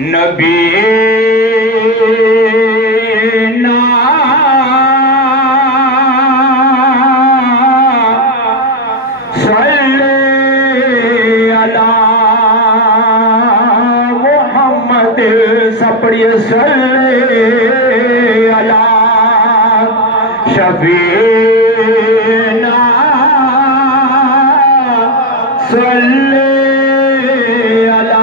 नबी ना सल्ले अला मोहम्मद सपड़िए सल्ले अला शफीना सल्ले अला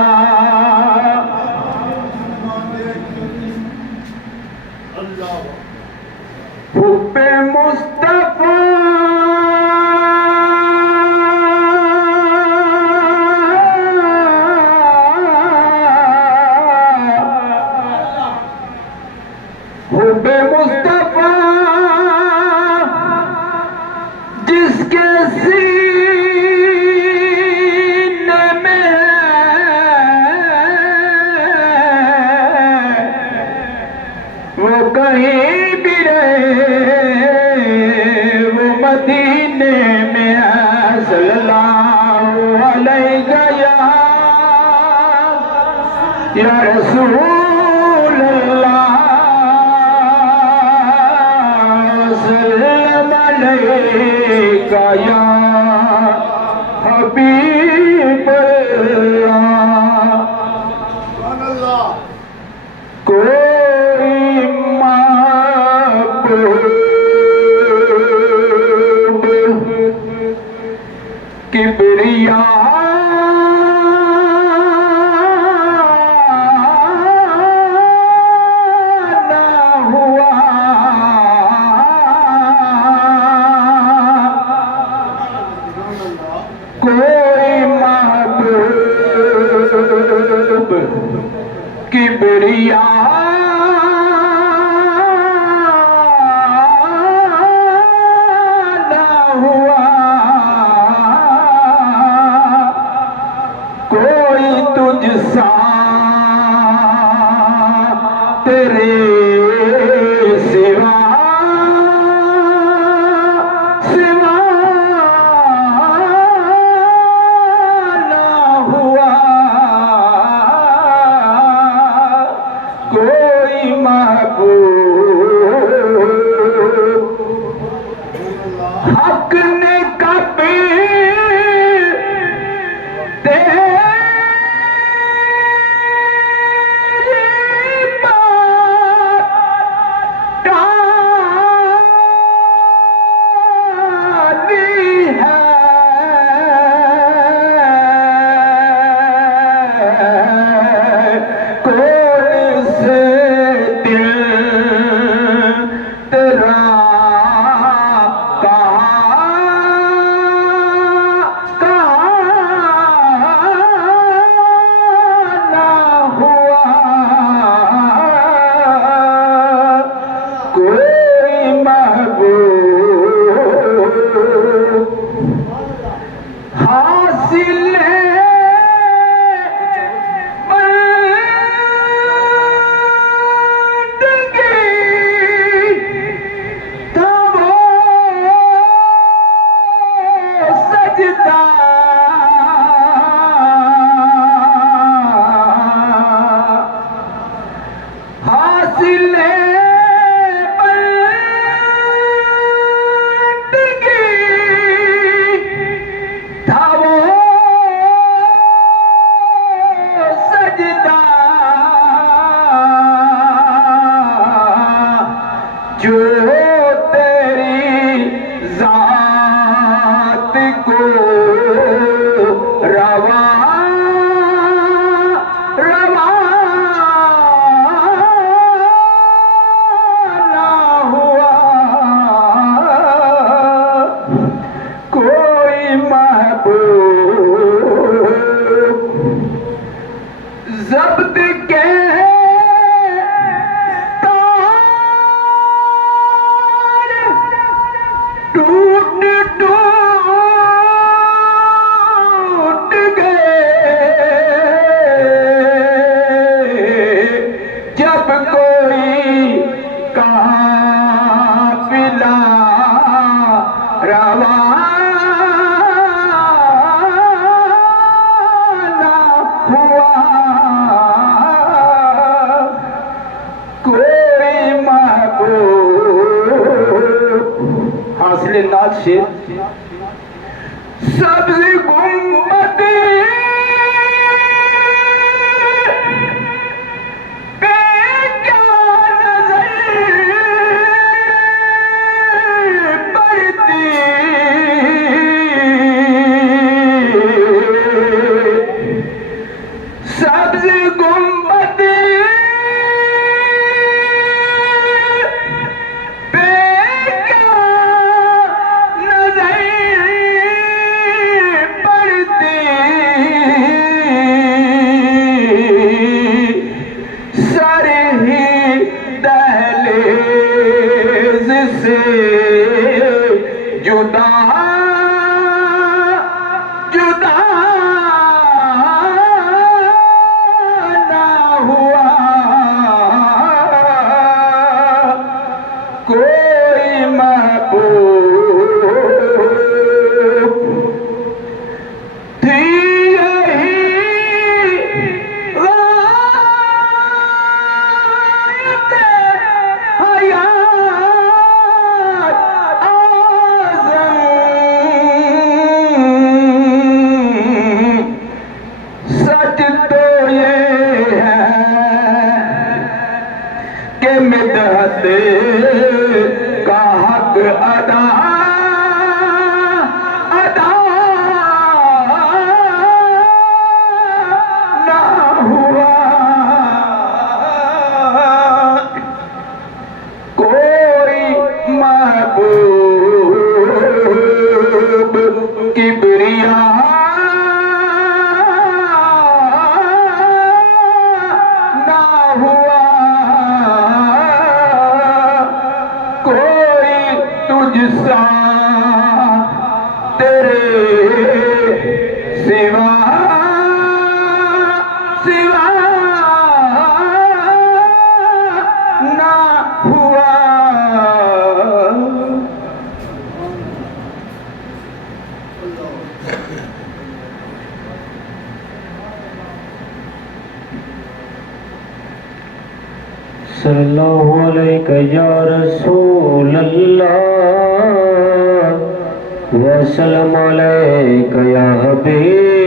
हुब्बे मुस्तफा हुब्बे मुस्तफा जिसके सीने में वो कहीं भी रहे वो मदीने में सल्लल्लाहु अलैहि या रसूल अल्लाह सल्लम अलैका या हबीब अल्लाह कोई महबूब किबरिया ना हुआ कोई महबूब किबरिया ना हुआ कोई तुझसा तेरे सिवा सिवा ना हुआ कोई महबूब हक ने कभी तेरी बात टाली है कौन से दिल तेरा ना हुआ कोई महबूब हासिल सजदा हासिल बंदगी था वो सजदा जो तेरी जात को रवा रवा ना हुआ कोई महबूब जब्त के तार टूट टूट गए जब कोई काफिला रवाना हुआ मेरे नाथ से सब्ज गुम्बद पे क्या नजर पड़ती, सब्ज गुम्बद पे क्या नजर पड़ती, सर ही दहलीज से जुदा जुदा ना हुआ, कोई महबूब थी यही गायत हयात आज़म। सच तो ये है कि मिदहत का हक अदा अदा ना हुआ, कोई महबूब किबरिया ना हुआ, कोई तुझसा तेरे सिवा सिवा ना हुआ। सल्लल्लाहु अलैका या रसूल अल्लाह वसल्लम अलैका या हबीब